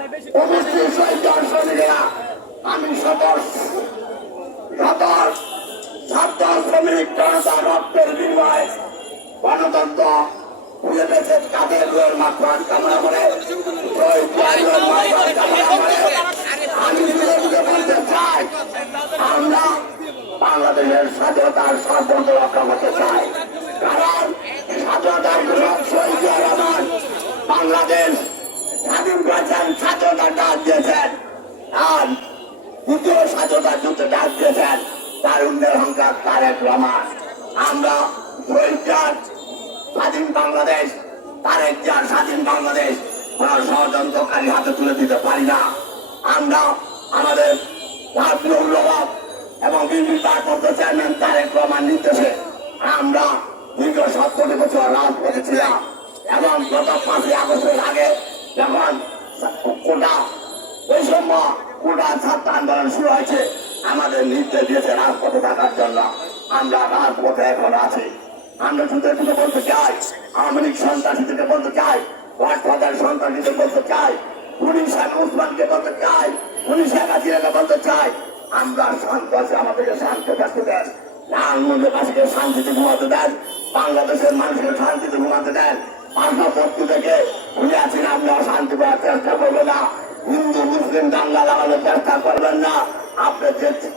উপস্থিত শহীদ শ্রমিকেরা, আমি সকল ছাত্র শ্রমিক জনতা রক্তের বিনিময়ে গণতন্ত্র খুঁজে পেয়েছে তাদের রোল মাত্রা কামনা করে আমি বলতে চাই, আমরা বাংলাদেশের স্বাধীনতার সার্বভৌমত্ব রক্ষা করতে চাই। কারণ স্বাধীনতার শহীদ রহমান বাংলাদেশ স্বাধীন করেছেন, স্বাধীনতার ডাক দিয়েছেন, আর দ্বিতীয় স্বাধীনতার যুদ্ধে ডাক দিয়েছেন তারুণ্যের অহংকার তারেক রহমান। আমরা শহীদ স্বাধীন বাংলাদেশ, তারেক জিয়ার স্বাধীন বাংলাদেশ কোন ষড়যন্ত্রকারী হাতে তুলে দিতে পারি না। আমরা আমাদের জাতীয় মূল্যবোধ এবং বিএনপি ভারপ্রাপ্ত চেয়ারম্যান তারেক রহমান নির্দেশে আমরা দীর্ঘ 70 বছর রাজপথে ছিলাম এবং গত 5ই আগস্টের আগে যখন কোটা বৈষম্য কোটা ছাত্র আন্দোলন শুরু হয়েছে আমাদের নির্দেশ দিয়েছে রাজপথে থাকার জন্য। আমরা রাজপথে এখন আছি। আমরা শুধু বলতে চাই, আওয়ামী লীগ সন্ত্রাসীদেরকে বলতে চাই, ওয়ার্ডফাদার সন্ত্রাসীদের বলতে চাই, পুলিশ উসমানকে বলতে চাই, পুলিশ হাসিনাকে বলতে চাই, আমরা শান্ত আছি, আমাদেরকে শান্ত থাকতে দেন। রামমন্দিরবাসীকে শান্তিতে ঘুমাতে দেন, বাংলাদেশের মানুষকে শান্তিতে ঘুমাতে দেন। পার্শ্ববর্তী থেকে ঘুরে আছেন, আমরা শান্তি করার চেষ্টা করবো না। হিন্দু মুসলিম দাঙ্গা লাগানোর চেষ্টা করবেন না। আপনি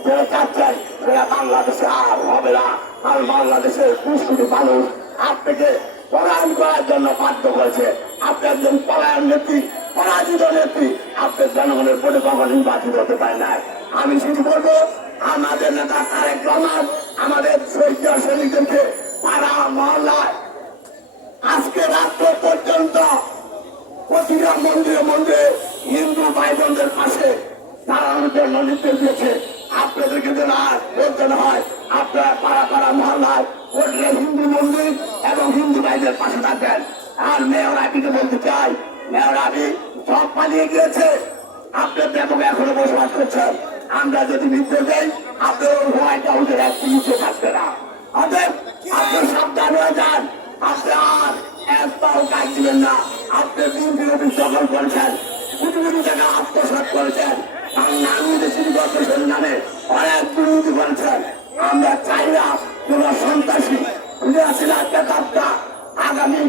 যেটা চাচ্ছেন সেটা বাংলাদেশে আর হবে না। আর বাংলাদেশের 20 কোটি মানুষ আপনাকে পলায়ন করার জন্য বাধ্য করেছে। আপনি একজন পলায়ন নেত্রী, পরাজিত নেত্রী, আপনার জনগণের ভোটে কখনো নির্বাচিত হতে পারে না। আমি শুধু বলবো, আমাদের নেতা তারেক রহমান আমাদের শহীদ সৈনিকদেরকে পাড়া মহল্লায় আজকে রাত্র পর্যন্ত প্রতিটা মন্দিরে হিন্দু ভাই বোনদের পাশে দাঁড়ানোর জন্য নির্দেশ দিয়েছে। আপনাদেরকে যেন আর বলতে না হয়, আপনারা পাড়া মহল্লায় করলে হিন্দু মন্দির এবং হিন্দু ভাইদের পাশে থাকবেন। আর মেয়র আবিকে বলতে চাই, মেয়র আবি সব পালিয়ে গিয়েছে, আপনার ব্যাপক এখনো বসবাস করছেন। আমরা যদি নির্দেশ দেই আপনার হোয়াইট হাউসের এক নিচে থাকবে না। অতএব আপনার সাবধান হয়ে যান, আপনার এক পাও কাজ দিবেন না। আপনি বিএনপির অফিস দখল করেছেন, কোটি টাকা আত্মসাৎ করেছেন, নামে অনেক দুর্নীতি করেছেন। আমরা চাই না কোন সন্ত্রাসী আগামী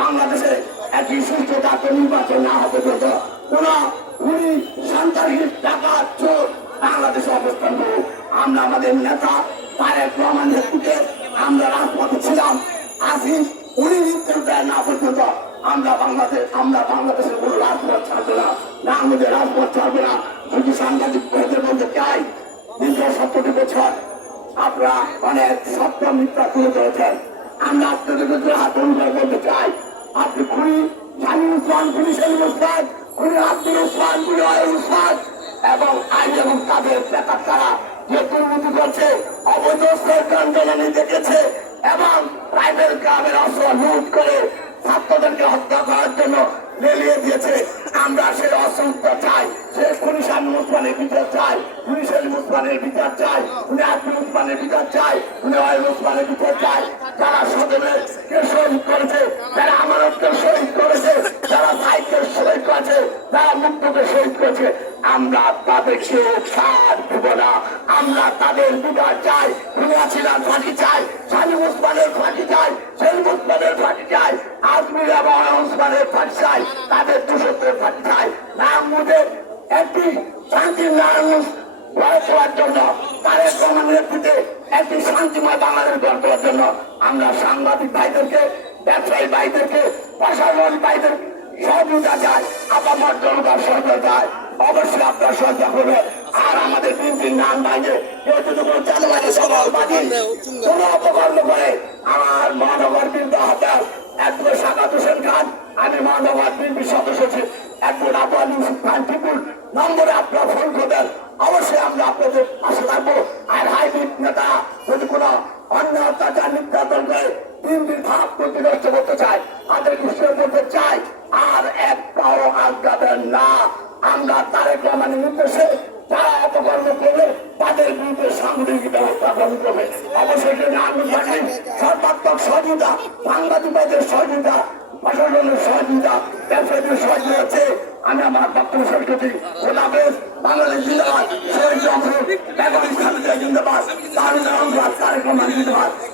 বাংলাদেশে একটি সুস্থ জাতীয় নির্বাচন না হতে পেত কোন খুনি সন্ত্রাসী টাকা চোর বাংলাদেশে অবস্থান করুক। আমরা আমাদের নেতা তারেক রহমান নেতৃত্বে আমরা রাজপথে ছিলাম, আছি। উনি নির্দেশ দেয় না পর্যন্ত আমরা বাংলাদেশের কোন রাজপথ ছাড়বো না, আমাদের রাজপথ ছাড়বো না। যদি সাংবাদিক বলতে চাই, দীর্ঘ 70 বছর আপনারা অনেক সত্য মিথ্যা তুলে ধরেছেন। আমরা আপনাদের হাত অনুযায়ী বলতে চাই, আপনি খুনি জামিন উসমান, খুনি সেলিম ওসমান, খুনি আব্দুল ওসমান, খুনি অয়ন ওসমান এবং আইন এবং তাদের বেকার তারা যে দুর্নীতি করছে, অবৈধ আন্দোলনে দেখেছে এবং প্রাইভেট গ্রামের অস্ত্র লুট করে ছাত্রদেরকে হত্যা করার জন্য লেলিয়ে দিয়েছে। আমরা সেই অস্ত্র চাই, সে খুনি শামীম ওসমানের বিচার চাই, খুনি সেলিম ওসমানের বিচার চাই, খুনি আব্দুল ওসমানের বিচার চাই, খুনি অয়ন ওসমানের বিচার চাই। যারা সদনের কে শহীদ করেছে, যারা আমানতকে শহীদ করেছে, যারা ভাইকে শহীদ করেছে, যারা মুক্তকে শহীদ করেছে, আমরা তাদেরকে ছাড় দেব না। আমরা তাদের বিচার চাই, খুনি হাসিনার ফাঁসি চাই, শামীম ওসমানের ফাঁসি চাই, সেলিম ওসমানের ফাঁসি চাই, আজমির এবং ওসমানের ফাঁসি চাই, তাদের 200 ফাঁসি চাই। আমাদের একটি শান্তির নারায়ণ গড়ে তোলার জন্য, তারেক রহমানের নেতৃত্বে একটি শান্তিময় বাংলাদেশ গড়ে তোলার জন্য আমরা সাংবাদিক ভাইদেরকে, ব্যবসায়ী ভাইদেরকে, প্রশাসন ভাইদের সহযোগিতা চাই, আপামর জনতার সহযোগিতা চাই। অবশ্যই আপনার সহযোগিতা করবেন। আর আমাদের বিএনপির নাম বাইরে কেউ যদি কোনো চালবাজি সমাজবাদী কোনো অপকর্ম করে, আমার মহানগর বিএনপি হাজার অ্যাডভোকেট সাকাত হোসেন খান, আমি মহানগর বিএনপির সদস্য অ্যাডভোকেট আবু আলী খান টিপুর নম্বরে আপনারা ফোন করবেন। অবশ্যই আমরা আপনাদের পাশে থাকবো। আর হাইব্রিড নেতা যদি কোনো অন্য অত্যাচার নির্যাতন করে বিএনপির ভাব প্রতিরোধ করতে চায়, তাদের ঘোষণা করতে চাই, আর এক পাও আগাবেন না। আমরা তারেক রহমানের নির্দেশে যারা অপকর্ম করবে তাদের বিরুদ্ধে সাংগঠনিক ব্যবস্থা গ্রহণ করবে। অবশ্যই সর্বাত্মক সহযোগিতা, সাংবাদিকদের সহযোগিতা, প্রশাসনের সহযোগিতা, শহীদ শহীদ হচ্ছে। আমি আমার বক্তব্য শেষ করছি। খোদাফেজ। বাংলাদেশ জিন্দাবাদ। শহীদ জিন্দাবাদ। তার নাম জিন্দাবাদ।